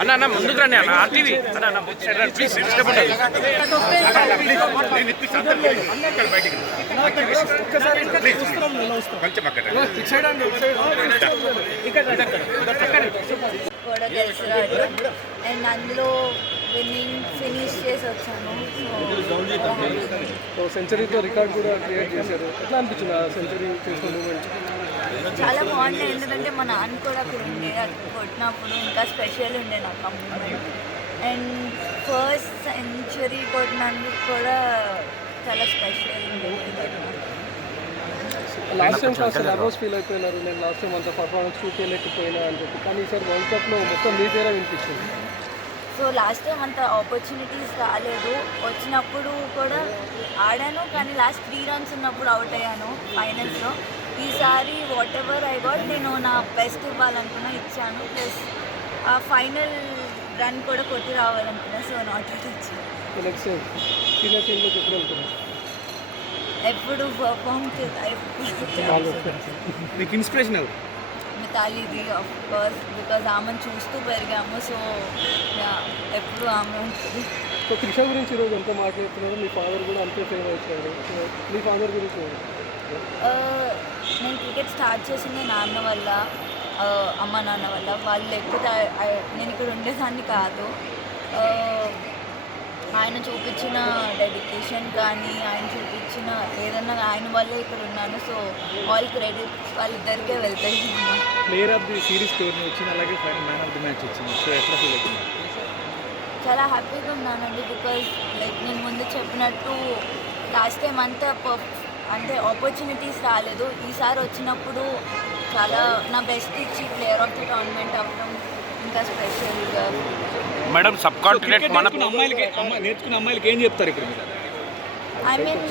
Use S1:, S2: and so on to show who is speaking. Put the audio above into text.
S1: అన్న అన్న ముందుకు రండి అన్న ఆర్టీవీ అన్న అన్న ప్లీజ్ డిస్టర్బ్
S2: కొంచెం అక్కడ
S3: కూడా గెలిచాడు అండ్ అందులో విన్నింగ్ ఫినిష్ చేసి వచ్చాను
S4: సో సెంచరీతో రికార్డ్ కూడా క్రియేట్ చేశారు ఎట్లా అనిపించింది ఆ సెంచరీ చేసిన మూమెంట్
S3: చాలా బాగుండే ఎందుకంటే మా నాన్న కూడా అక్కడ ఉండే అది కొట్టినప్పుడు ఇంకా స్పెషల్ ఉండే నాకు ఆ మూమెంట్ అండ్ ఫస్ట్ సెంచరీ కొట్టినందుకు కూడా చాలా స్పెషల్ ఉండే
S4: లాస్ట్ టైం కాస్త నర్వస్ ఫీల్ అయిపోయినారు. నేను లాస్ట్ టైం అంత పర్ఫార్మెన్స్ చూపించలేకపోయినా అని చెప్పి. కానీ ఈసారి వరల్డ్ కప్లో మొత్తం మీ పేరే వినిపిస్తుంది.
S3: సో లాస్ట్ టైం అంత ఆపర్చునిటీస్ రాలేదు. వచ్చినప్పుడు కూడా ఆడాను కానీ లాస్ట్ త్రీ రన్స్ ఉన్నప్పుడు అవుట్ అయ్యాను ఫైనల్స్లో ఈసారి వాట్ ఎవర్ ఐ గాట్ నేను నా బెస్ట్ ఇవ్వాలనుకున్నా ఇచ్చాను. ప్లస్ ఆ ఫైనల్ రన్ కూడా కొట్టి రావాలనుకున్నా సో నాట్ అవుట్ ఇచ్చాను.
S4: ఎప్పుడు
S3: పర్ఫామ్
S4: మీకు ఇన్స్పిరేషన్
S3: మితాలీది ఆఫ్ కోర్స్ బికాజ్ ఆమెను చూస్తూ పెరిగాము సో ఎప్పుడు ఆమె ఉంటుంది.
S4: సో త్రిష గురించి ఈరోజు ఎంత మాట్లాడుతున్నారు మీ ఫాదర్ కూడా అంతే ఫేమ్ వచ్చారు సో మీ ఫాదర్ గురించి
S3: క్రికెట్ స్టార్ట్ చేసింది నాన్న వల్ల అమ్మ నాన్న వల్ల. వాళ్ళు లేకపోతే ఆ- నేను ఇక్కడ ఉండేదాన్ని కాదు. ఆయన చూపించిన డెడికేషన్ కానీ ఆయన చూపించిన ఏదన్నా ఆయన వల్లే ఇక్కడ ఉన్నాను. సో ఆల్ క్రెడిట్ వాళ్ళిద్దరికే వెళ్తాయి.
S4: Player of the series tourney వచ్చింది అలాగే final man of the match వచ్చింది. సో ఎట్లా ఫీల్ అవుతుంది?
S3: చాలా హ్యాపీగా ఉన్నానండి బికాజ్ లైక్ నేను ముందు చెప్పినట్టు లాస్ట్ టైం అంతా అంటే ఆపర్చునిటీస్ రాలేదు. ఈసారి వచ్చినప్పుడు చాలా నా బెస్ట్ ఇచ్చి ప్లేయర్ ఆఫ్ ది టోర్నమెంట్ అవ్వడం ఇంకా స్పెషల్గా
S1: మేడం సబ్ కాంటినెంట్ మన
S4: అమ్మాయిలకి అమ్మాయి నేర్చుకున్న అమ్మాయిలకి ఏం చెప్తారు మీరు?
S3: I mean